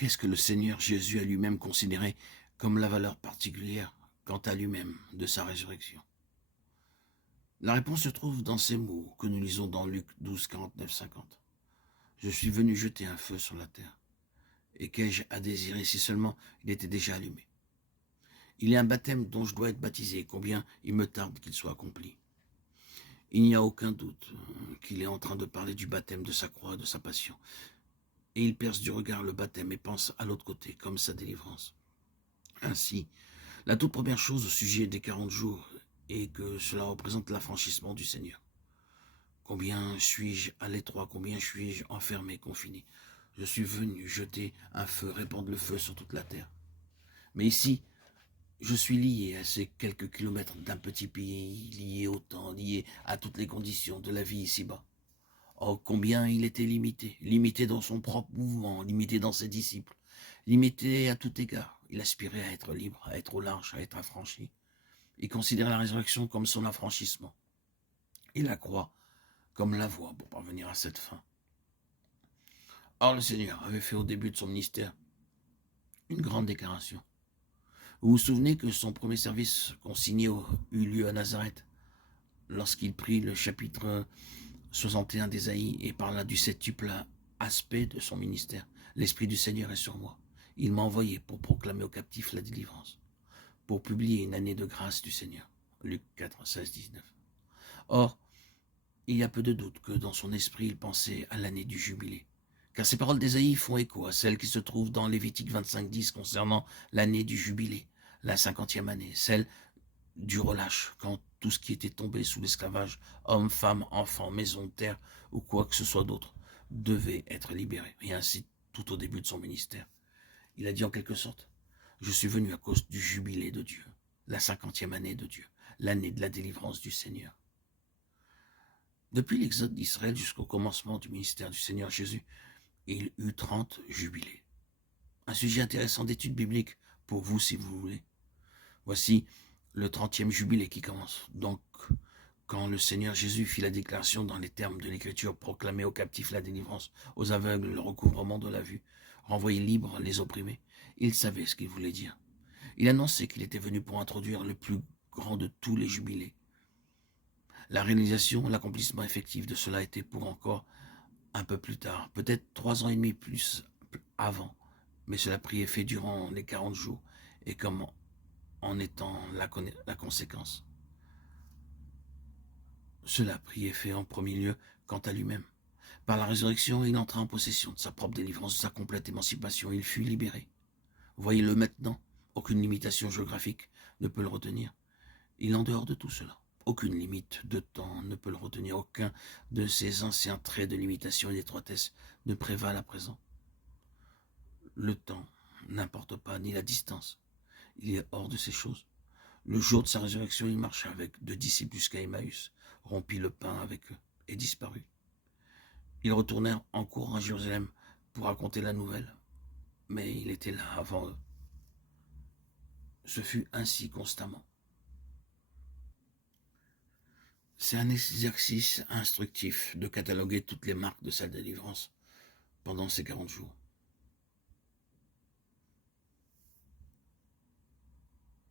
Qu'est-ce que le Seigneur Jésus a lui-même considéré comme la valeur particulière quant à lui-même de sa résurrection? La réponse se trouve dans ces mots que nous lisons dans Luc 12, 49, 50. Je suis venu jeter un feu sur la terre. Et qu'ai-je à désirer si seulement il était déjà allumé? Il y a un baptême dont je dois être baptisé, combien il me tarde qu'il soit accompli. Il n'y a aucun doute qu'il est en train de parler du baptême de sa croix, de sa passion. Et il perce du regard le baptême et pense à l'autre côté, comme sa délivrance. Ainsi, la toute première chose au sujet des 40 jours est que cela représente l'affranchissement du Seigneur. Combien suis-je à l'étroit, combien suis-je enfermé, confiné? Je suis venu jeter un feu, répandre le feu sur toute la terre. Mais ici, je suis lié à ces quelques kilomètres d'un petit pays, lié au temps, lié à toutes les conditions de la vie ici-bas. Oh, combien il était limité, limité dans son propre mouvement, limité dans ses disciples, limité à tout égard. Il aspirait à être libre, à être au large, à être affranchi. Il considérait la résurrection comme son affranchissement. Et la croix comme la voie pour parvenir à cette fin. Or, le Seigneur avait fait au début de son ministère une grande déclaration. Vous vous souvenez que son premier service consigné eut lieu à Nazareth, lorsqu'il prit le chapitre 61 d'Ésaïe et parla du septuple aspect de son ministère. L'Esprit du Seigneur est sur moi. Il m'a envoyé pour proclamer aux captifs la délivrance, pour publier une année de grâce du Seigneur. Luc 4, 16, 19. Or, il y a peu de doute que dans son esprit, il pensait à l'année du jubilé. Car ces paroles d'Ésaïe font écho à celles qui se trouvent dans Lévitique 25, 10 concernant l'année du jubilé, la 50e année, celle du relâche, quand tout ce qui était tombé sous l'esclavage, hommes, femmes, enfants, maisons, terre ou quoi que ce soit d'autre, devait être libéré. Et ainsi, tout au début de son ministère, il a dit en quelque sorte, je suis venu à cause du jubilé de Dieu, la 50e année de Dieu, l'année de la délivrance du Seigneur. Depuis l'exode d'Israël jusqu'au commencement du ministère du Seigneur Jésus, il eut 30 jubilés. Un sujet intéressant d'étude biblique pour vous si vous voulez. Voici le 30e jubilé qui commence. Donc, quand le Seigneur Jésus fit la déclaration dans les termes de l'Écriture, proclamer aux captifs la délivrance, aux aveugles le recouvrement de la vue, renvoyer libres les opprimés, il savait ce qu'il voulait dire. Il annonçait qu'il était venu pour introduire le plus grand de tous les jubilés. La réalisation, l'accomplissement effectif de cela était pour encore un peu plus tard, peut-être 3 ans et demi plus avant, mais cela pris effet durant les 40 jours, et comme en étant la conséquence. Cela prit effet en premier lieu quant à lui-même. Par la résurrection, il entra en possession de sa propre délivrance, de sa complète émancipation, il fut libéré. Voyez-le maintenant, aucune limitation géographique ne peut le retenir. Il est en dehors de tout cela. Aucune limite de temps ne peut le retenir. Aucun de ces anciens traits de limitation et d'étroitesse ne prévalent à présent. Le temps n'importe pas, ni la distance. Il est hors de ces choses. Le jour de sa résurrection, il marcha avec 2 disciples jusqu'à Emmaüs, rompit le pain avec eux et disparut. Ils retournèrent en courant à Jérusalem pour raconter la nouvelle, mais il était là avant eux. Ce fut ainsi constamment. C'est un exercice instructif de cataloguer toutes les marques de sa délivrance pendant ces 40 jours.